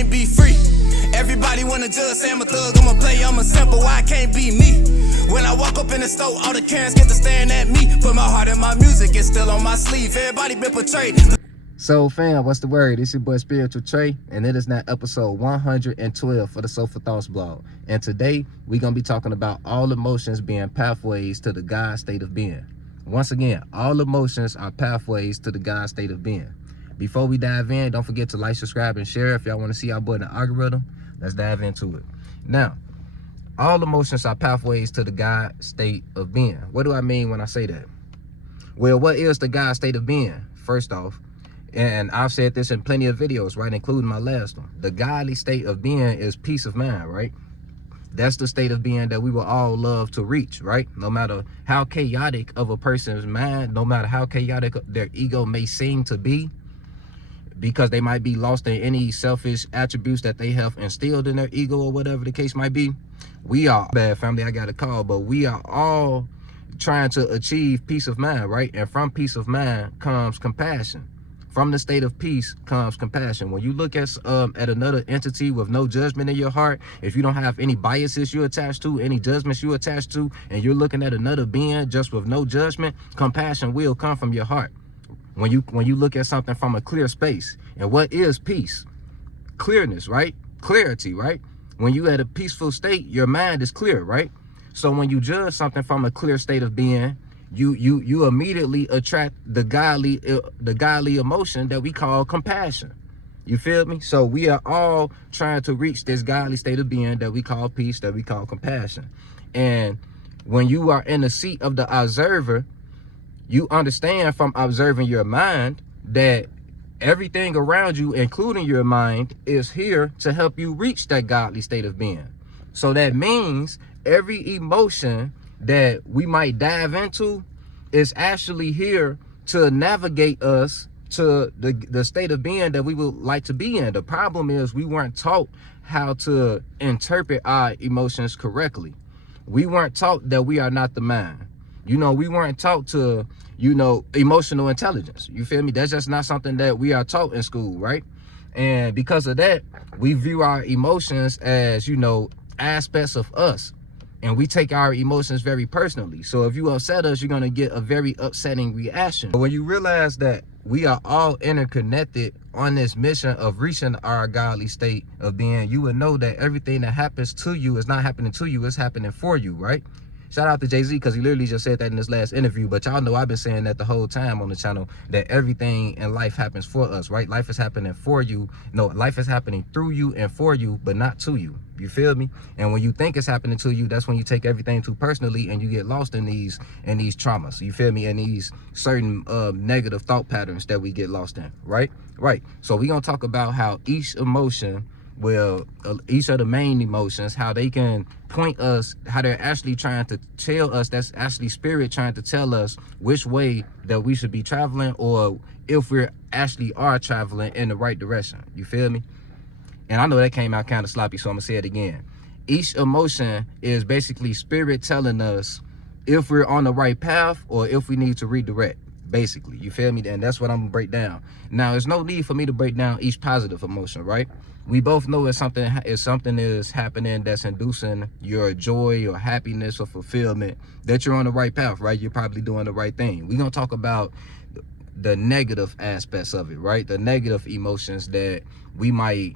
can't be free. Everybody wanna judge, say I'm a thug, I'm a player, I'm a simple, why I can't be me? When I walk up in the store, all the Karens get to staring at me. Put my heart in my music, it's still on my sleeve. Everybody been portrayed. So fam, what's the word? It's your boy Spiritual Trey, and it is now episode 112 for the Soulful Thoughts blog. And today, we're going to be talking about all emotions being pathways to the God state of being. Once again, all emotions are pathways to the God state of being. Before we dive in, don't forget to like, subscribe, and share. If y'all want to see our boy in the algorithm, let's dive into it. Now, all emotions are pathways to the God state of being. What do I mean when I say that? Well, what is the God state of being? First off, and I've said this in plenty of videos, right, including my last one. The godly state of being is peace of mind, right? That's the state of being that we will all love to reach, right? No matter how chaotic of a person's mind, no matter how chaotic their ego may seem to be, because they might be lost in any selfish attributes that they have instilled in their ego or whatever the case might be. We are, bad family, I got a call, but we are all trying to achieve peace of mind, right? And from peace of mind comes compassion. From the state of peace comes compassion. When you look at another entity with no judgment in your heart, if you don't have any biases you attach to, any judgments you attach to, and you're looking at another being just with no judgment, compassion will come from your heart. When you look at something from a clear space. And what is peace? Clearness, right? Clarity, right? When you at a peaceful state, your mind is clear, right? So when you judge something from a clear state of being, you immediately attract the godly emotion that we call compassion. You feel me? So we are all trying to reach this godly state of being that we call peace, that we call compassion. And when you are in the seat of the observer, you understand from observing your mind that everything around you, including your mind, is here to help you reach that godly state of being. So that means every emotion that we might dive into is actually here to navigate us to the state of being that we would like to be in. The problem is we weren't taught how to interpret our emotions correctly. We weren't taught that we are not the mind. We weren't taught to, emotional intelligence. You feel me? That's just not something that we are taught in school, right? And because of that, we view our emotions as, aspects of us. And we take our emotions very personally. So if you upset us, you're going to get a very upsetting reaction. But when you realize that we are all interconnected on this mission of reaching our godly state of being, you would know that everything that happens to you is not happening to you, it's happening for you, right? Shout out to Jay-Z, because he literally just said that in his last interview. But y'all know I've been saying that the whole time on the channel, that everything in life happens for us, right? Life is happening for you. No, life is happening through you and for you, but not to you. You feel me? And when you think it's happening to you, that's when you take everything too personally and you get lost in these traumas. You feel me? And these certain negative thought patterns that we get lost in, right? Right. So we're going to talk about how each emotion, each of the main emotions, how they can point us, how they're actually trying to tell us, that's actually spirit trying to tell us which way that we should be traveling, or if we actually are traveling in the right direction. You feel me? And I know that came out kind of sloppy, so I'm gonna say it again. Each emotion is basically spirit telling us if we're on the right path or if we need to redirect. Basically, you feel me? And that's what I'm gonna break down. Now, there's no need for me to break down each positive emotion, right? We both know if something is happening that's inducing your joy or happiness or fulfillment, that you're on the right path, right? You're probably doing the right thing. We're gonna talk about the negative aspects of it, right? The negative emotions that we might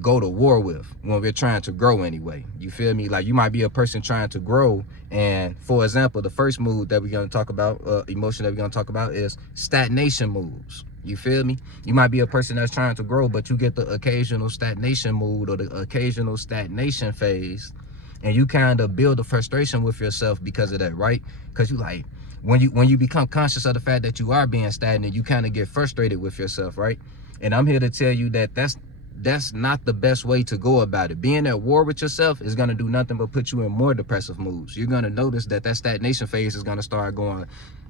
go to war with when we're trying to grow anyway. You feel me? Like, you might be a person trying to grow, and for example, the first mood that we're going to talk about, emotion that we're going to talk about, is stagnation moods. You feel me? You might be a person that's trying to grow, but you get the occasional stagnation mood or the occasional stagnation phase, and you kind of build a frustration with yourself because of that, right? Because you like, when you become conscious of the fact that you are being stagnant, you kind of get frustrated with yourself, right? And I'm here to tell you that that's not the best way to go about it. Being at war with yourself is going to do nothing but put you in more depressive moods. You're going to notice that stagnation phase is going to start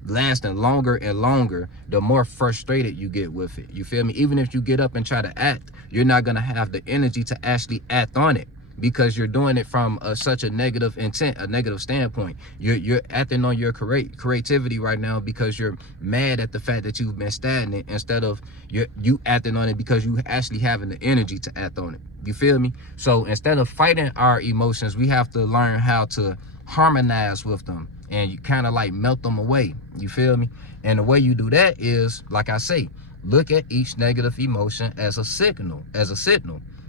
lasting longer and longer, the more frustrated you get with it. You feel me? Even if you get up and try to act, you're not going to have the energy to actually act on it, because you're doing it from such a negative intent, a negative standpoint. You're acting on your creativity right now because you're mad at the fact that you've been stagnant, instead of you acting on it because you actually having the energy to act on it. You feel me? So instead of fighting our emotions, we have to learn how to harmonize with them, and you kind of like melt them away. You feel me? And the way you do that is, like I say, look at each negative emotion as a signal,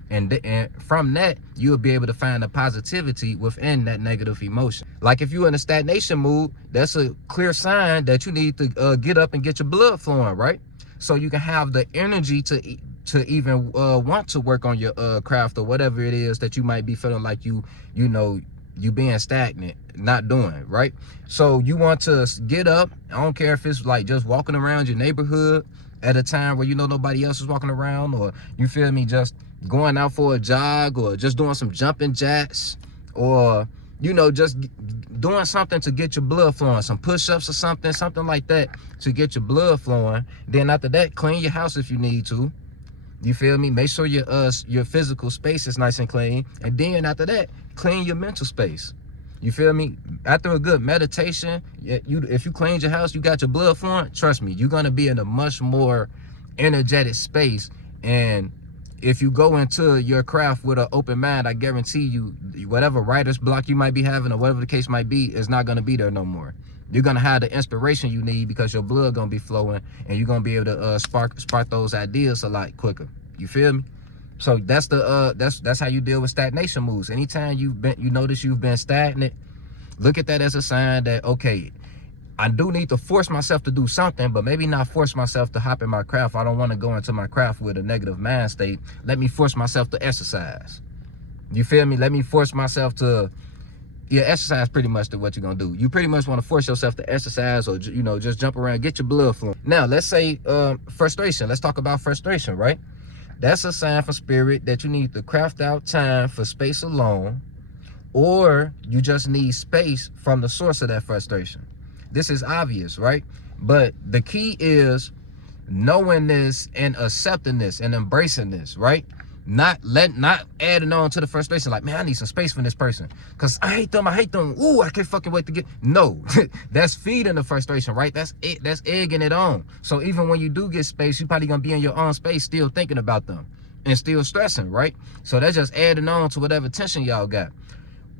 and from that you'll be able to find the positivity within that negative emotion. Like if you're in a stagnation mood, that's a clear sign that you need to get up and get your blood flowing, right? So you can have the energy to even want to work on your craft or whatever it is that you might be feeling like you being stagnant, not doing, right? So you want to get up. I don't care if it's like just walking around your neighborhood at a time where nobody else is walking around, or you feel me, just going out for a jog, or just doing some jumping jacks, or just doing something to get your blood flowing, some push-ups or something like that to get your blood flowing. Then after that, clean your house if you need to. You feel me? Make sure your physical space is nice and clean. And then after that, clean your mental space. You feel me? After a good meditation, if you cleaned your house, you got your blood flowing, trust me, you're going to be in a much more energetic space. And if you go into your craft with an open mind, I guarantee you, whatever writer's block you might be having or whatever the case might be, is not going to be there no more. You're going to have the inspiration you need because your blood going to be flowing, and you're going to be able to spark those ideas a lot quicker. You feel me? So that's how you deal with stagnation moves. Anytime you notice you've been stagnant, look at that as a sign that, okay, I do need to force myself to do something, but maybe not force myself to hop in my craft. I don't want to go into my craft with a negative mind state. Let me force myself to exercise. You feel me? Let me force myself to, exercise pretty much to what you're going to do. You pretty much want to force yourself to exercise, or, just jump around, get your blood flowing. Now, let's say frustration. Let's talk about frustration, right? That's a sign for spirit that you need to craft out time for space alone, or you just need space from the source of that frustration. This is obvious, right? But the key is knowing this and accepting this and embracing this, right? Not adding on to the frustration, like, man, I need some space from this person because I hate them. Ooh, I can't fucking wait to get. No, that's feeding the frustration, right? That's it. That's egging it on. So even when you do get space, you probably gonna be in your own space still thinking about them and still stressing, right? So that's just adding on to whatever tension y'all got.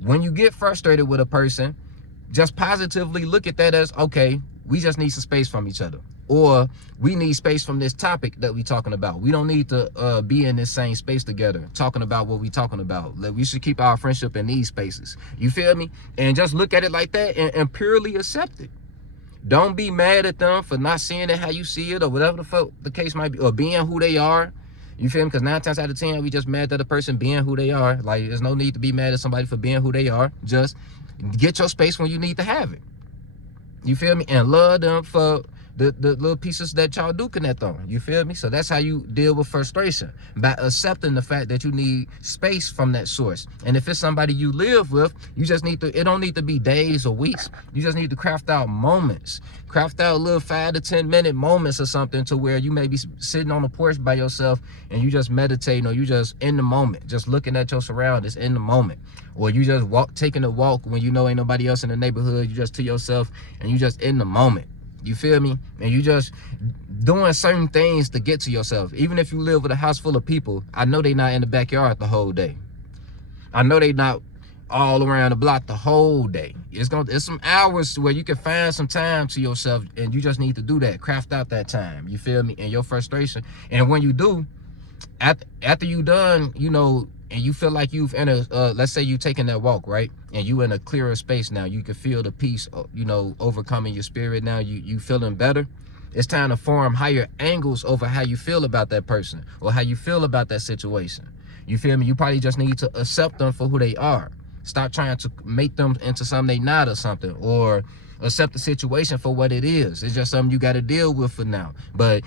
When you get frustrated with a person, just positively look at that as, okay, we just need some space from each other. Or we need space from this topic that we talking about. We don't need to be in this same space together talking about what we talking about. Like, we should keep our friendship in these spaces. You feel me? And just look at it like that and purely accept it. Don't be mad at them for not seeing it how you see it, or whatever the fuck the case might be, or being who they are. You feel me? Because 9 times out of 10, we just mad at the person being who they are. Like, there's no need to be mad at somebody for being who they are. Just get your space when you need to have it. You feel me? And love them for the little pieces that y'all do connect on. You feel me? So that's how you deal with frustration, by accepting the fact that you need space from that source. And if it's somebody you live with, you just need to, it don't need to be days or weeks. You just need to craft out moments. Craft out little 5 to 10 minute moments or something, to where you may be sitting on the porch by yourself and you just meditating, or you just in the moment, just looking at your surroundings in the moment. Or you just taking a walk when you know ain't nobody else in the neighborhood. You just to yourself and you just in the moment. You feel me? And you just doing certain things to get to yourself. Even if you live with a house full of people, I know they not in the backyard the whole day. I know they not all around the block the whole day. It's some hours where you can find some time to yourself, and you just need to do that. Craft out that time. You feel me? And your frustration. And when you do, after you done, and you feel like you've in a, let's say you taking that walk, right? And you in a clearer space now. You can feel the peace, overcoming your spirit now. You feeling better. It's time to form higher angles over how you feel about that person or how you feel about that situation. You feel me? You probably just need to accept them for who they are. Stop trying to make them into something they not or something, or accept the situation for what it is. It's just something you got to deal with for now. But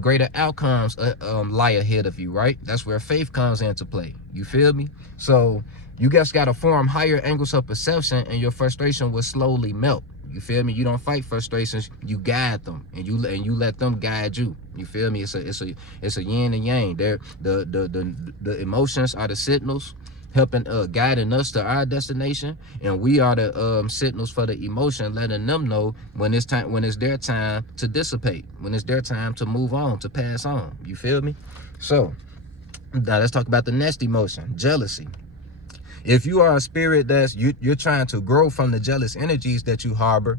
greater outcomes lie ahead of you, right? That's where faith comes into play. You feel me? So you just got to form higher angles of perception, and your frustration will slowly melt. You feel me? You don't fight frustrations, you guide them, and you let them guide you. You feel me? It's a yin and yang. The emotions are the signals, helping guiding us to our destination, and we are the signals for the emotion, letting them know when it's their time to dissipate, when it's their time to move on, to pass on. You feel me? So now let's talk about the next emotion, jealousy. If you are a spirit that's you're trying to grow from the jealous energies that you harbor,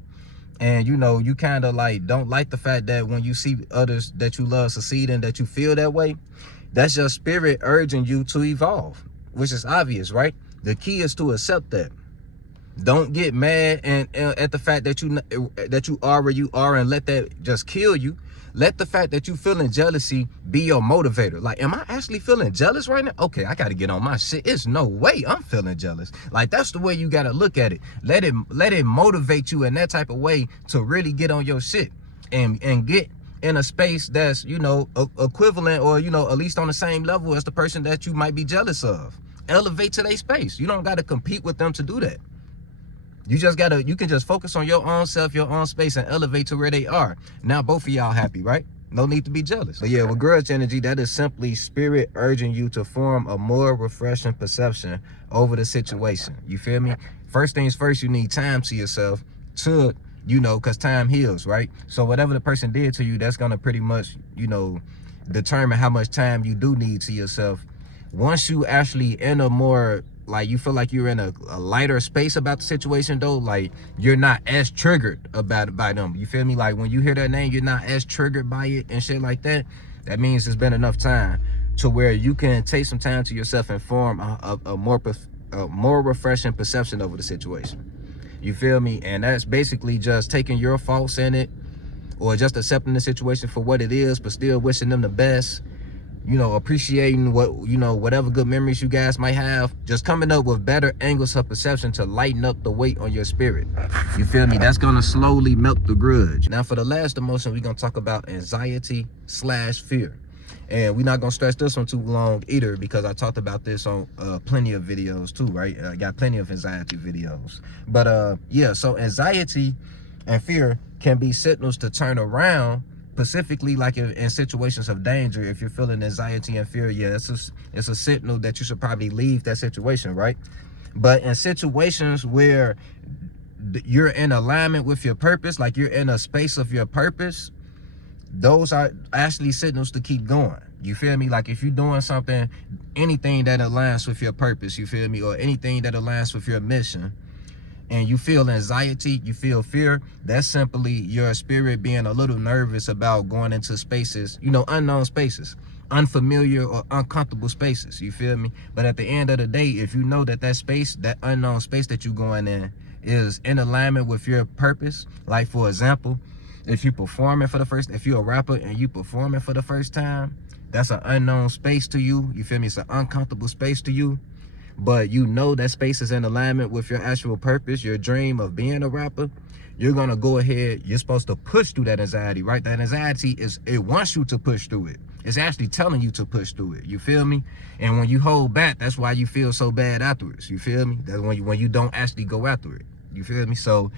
and you kind of like don't like the fact that when you see others that you love succeeding, that you feel that way, that's your spirit urging you to evolve, which is obvious, right? The key is to accept that. Don't get mad and at the fact that you are where you are and let that just kill you. Let the fact that you feeling jealousy be your motivator. Like, am I actually feeling jealous right now? Okay, I got to get on my shit. It's no way I'm feeling jealous. Like, that's the way you got to look at it. Let it motivate you in that type of way to really get on your shit and get in a space that's, equivalent or, at least on the same level as the person that you might be jealous of. Elevate to their space. You don't got to compete with them to do that. You can just focus on your own self, your own space, and elevate to where they are. Now both of y'all happy, right? No need to be jealous. But yeah, with grudge energy, that is simply spirit urging you to form a more refreshing perception over the situation. You feel me? First things first, you need time to yourself to, because time heals, right? So whatever the person did to you, that's going to pretty much, determine how much time you do need to yourself. Once you actually in a more, like, you feel like you're in a lighter space about the situation, though, like, you're not as triggered about it by them. You feel me? Like, when you hear that name, you're not as triggered by it and shit like that. That means it's been enough time to where you can take some time to yourself and form a more refreshing perception over the situation. You feel me? And that's basically just taking your faults in it, or just accepting the situation for what it is, but still wishing them the best. Appreciating whatever good memories you guys might have, just coming up with better angles of perception to lighten up the weight on your spirit. You feel me? That's gonna slowly melt the grudge. Now for the last emotion, we're gonna talk about anxiety/fear. And we're not gonna stress this one too long either, because I talked about this on plenty of videos too, right? I got plenty of anxiety videos. But yeah, so anxiety and fear can be signals to turn around. Specifically, like in situations of danger, if you're feeling anxiety and fear, yeah, it's a signal that you should probably leave that situation, right? But in situations where you're in alignment with your purpose, like you're in a space of your purpose, those are actually signals to keep going. You feel me? Like if you're doing something, anything that aligns with your purpose, you feel me? Or anything that aligns with your mission, and you feel anxiety, you feel fear, that's simply your spirit being a little nervous about going into spaces, unknown spaces, unfamiliar or uncomfortable spaces, you feel me? But at the end of the day, if you know that space, that unknown space that you're going in is in alignment with your purpose, like for example, if you're a rapper and you performing for the first time, that's an unknown space to you, you feel me? It's an uncomfortable space to you. But that space is in alignment with your actual purpose, your dream of being a rapper, you're going to go ahead. You're supposed to push through that anxiety, right? That anxiety it wants you to push through it. It's actually telling you to push through it. You feel me? And when you hold back, that's why you feel so bad afterwards. You feel me? That's when you don't actually go after it. You feel me? So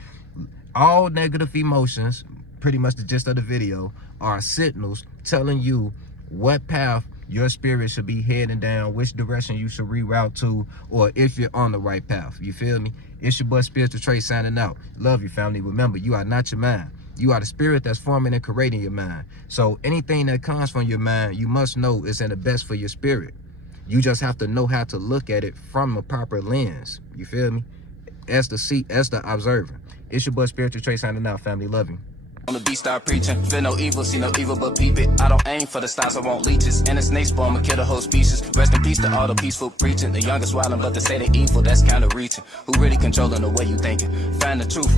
all negative emotions, pretty much the gist of the video, are signals telling you what path your spirit should be heading down, which direction you should reroute to, or if you're on the right path. You feel me? It's your boy Spiritual Trey signing out. Love you, family. Remember, you are not your mind. You are the spirit that's forming and creating your mind. So anything that comes from your mind, you must know is in the best for your spirit. You just have to know how to look at it from a proper lens. You feel me? As the observer. It's your boy Spiritual Trey signing out, family. Love you. On the beat, start preaching. Feel no evil, see no evil but peep it. I don't aim for the stars, I want leeches. And the snake spawn, I'ma kill the whole species. Rest in peace to all the peaceful preaching. The youngest wildin', but they say they evil, that's kinda reaching. Who really controlling the way you thinking? Find the truth.